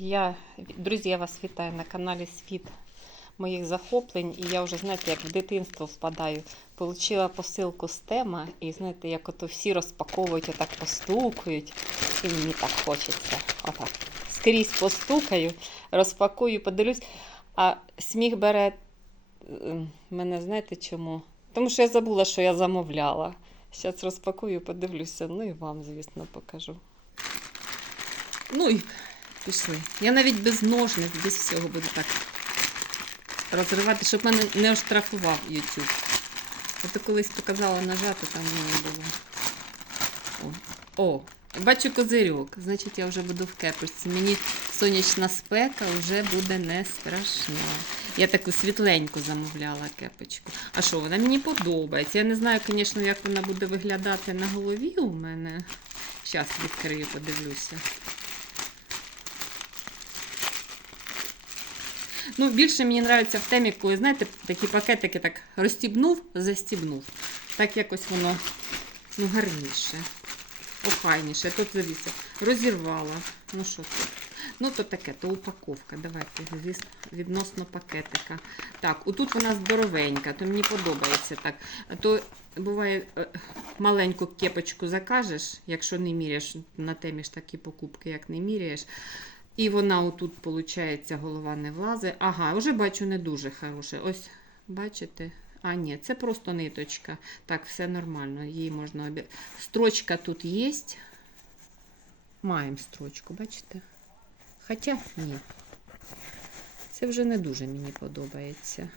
Я, друзі, я вас вітаю на каналі Світ моїх захоплень. І я вже, знаєте, як в дитинство впадаю. Получила посилку з тема, і знаєте, як ото всі розпаковують, отак постукають. І мені так хочеться. Отак. Скрізь постукаю, розпакую, подивлюсь. А сміх бере мене, знаєте чому? Тому що я забула, що я замовляла. Зараз розпакую, подивлюся. Ну і вам, звісно, покажу. Ну і пішли. Я навіть без ножниць, без всього буду так розривати, щоб мене не оштрафував YouTube. Ото колись показала нажати, там не було. О, О, бачу козирьок. Значить, я вже буду в кепочці. Мені сонячна спека вже буде не страшна. Я таку світленьку замовляла кепочку. А що, вона мені подобається. Я не знаю, звісно, як вона буде виглядати на голові у мене. Зараз відкрию, подивлюся. Ну, більше мені подобається в темі, коли, знаєте, такі пакетики так розстібнув, застібнув. Так якось воно ну, гарніше, охайніше. Тут завіса. Розірвала. Ну що це? Ну, то таке, то упаковка. Давайте відносно пакетика. Так, отут вона здоровенька, то мені подобається так. То буває е, маленьку кепочку закажеш, якщо не міряєш, на темі ж такі покупки, як не міряєш. І вона отут, виходить, голова не влазить. Ага, вже бачу не дуже хороше. Ось, бачите? А, ні, це просто ниточка. Так, все нормально. Її можна обі... Строчка тут є. Маємо строчку, бачите? Хоча ні. Це вже не дуже мені подобається.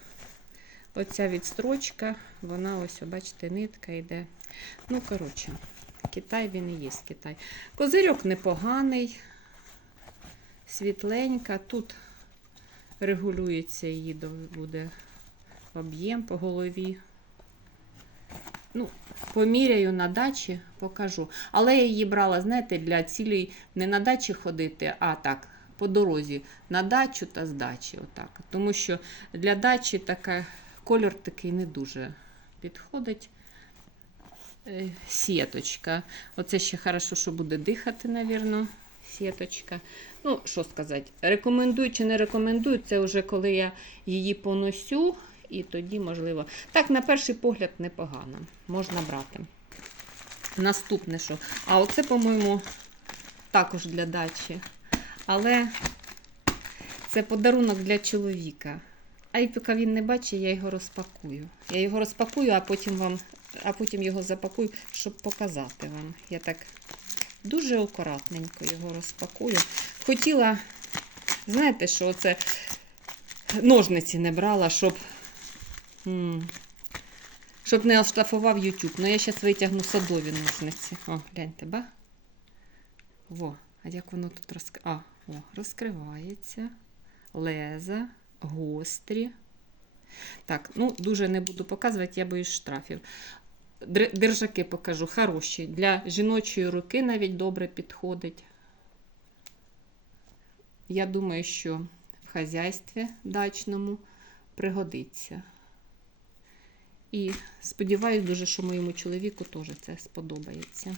Оця відстрочка, вона ось, бачите, нитка йде. Ну, коротше, Китай він і є Китай. Козирьок непоганий світленька. Тут регулюється її буде об'єм по голові. Ну, поміряю на дачі, покажу. Але я її брала, знаєте, для цілей не на дачі ходити, а так, по дорозі на дачу та з дачі. Отак. Тому що для дачі така, кольор такий не дуже підходить. Е, Сіточка. Оце ще хорошо, що буде дихати, мабуть. Сіточка. Ну, що сказати, рекомендую чи не рекомендую, це вже коли я її поносю, і тоді, можливо. Так, на перший погляд, непогано. Можна брати. Наступне що? А оце, по-моєму, також для дачі. Але це подарунок для чоловіка. А і поки він не бачить, я його розпакую. Я його розпакую, а потім вам, а потім його запакую, щоб показати вам. Я так дуже акуратненько його розпакую. Хотіла, знаєте, що це ножниці не брала, щоб щоб не оштрафував YouTube. Ну, я зараз витягну садові ножниці. О, гляньте, ба? Во, а як воно тут розк... а, о, розкривається. Леза, гострі. Так, ну, дуже не буду показувати, я боюсь штрафів. Держаки покажу, хороші. Для жіночої руки навіть добре підходить. Я думаю, що в хазяйстві дачному пригодиться. І сподіваюся дуже, що моєму чоловіку теж це сподобається.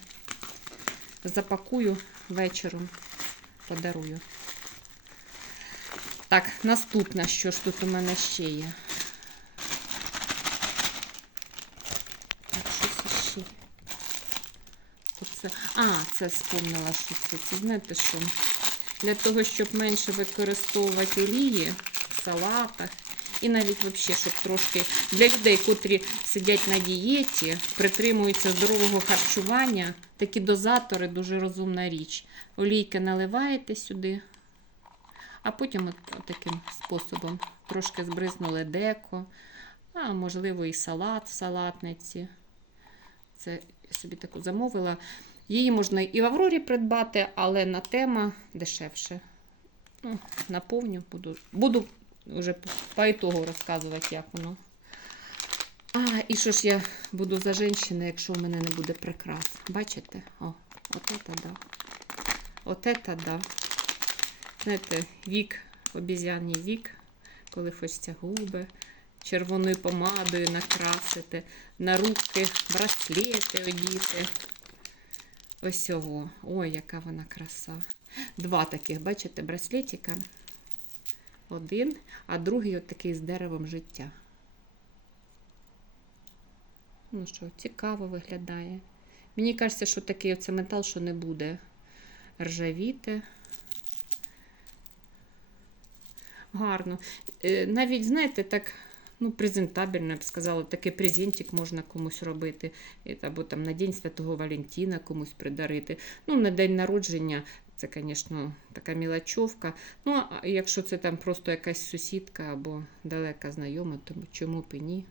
Запакую вечором, подарую. Так, наступне, що ж тут у мене ще є. Так, щось іще. Тут це... А, це спомнила, що це. Це знаєте що? Для того, щоб менше використовувати олії в салатах. І навіть взагалі, щоб трошки для людей, котрі сидять на дієті, притримуються здорового харчування, такі дозатори дуже розумна річ. Олійки наливаєте сюди, а потім от, от таким способом трошки збризнули деко, а можливо і салат в салатниці. Це я собі таку замовила. Її можна і в Аврорі придбати, але на тема дешевше. Ну, наповню, буду, буду вже по- ітогу розказувати, як воно. А, і що ж я буду за жінщина, якщо в мене не буде прикрас. Бачите? О, от це да. От це да. Знаєте, вік, обіз'яний вік, коли хочеться губи, червоною помадою накрасити, на руки браслети одіти. Ось цього. Ой, яка вона краса. Два таких, бачите, браслетика. Один, а другий от такий з деревом життя. Ну що, цікаво виглядає. Мені кажеться, що такий оце метал, що не буде ржавіти. Гарно. Е, Навіть, знаєте, так, ну, презентабельно, я б сказала, такий презентик можна комусь робити. Або там на День Святого Валентина комусь придарити. Ну, на день народження це, звісно, така мілочовка. Ну, а якщо це там просто якась сусідка або далека знайома, то чому б і ні.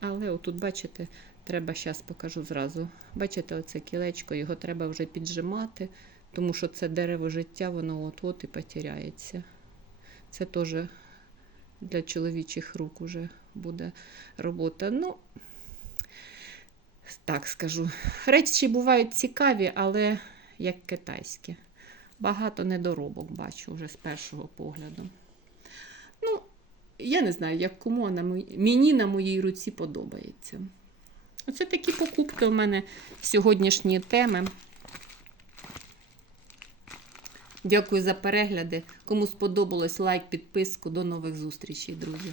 Але отут, бачите, треба зараз покажу зразу. Бачите, оце кілечко, його треба вже піджимати, тому що це дерево життя, воно от-от і потеряється. Це теж для чоловічих рук уже буде робота. Ну, так скажу. Речі бувають цікаві, але як китайські. Багато недоробок бачу вже з першого погляду. Ну, я не знаю, як кому на мої- мені на моїй руці подобається. Оце такі покупки у мене сьогоднішні теми. Дякую за перегляди. Кому сподобалось лайк, підписку. До нових зустрічей, друзі.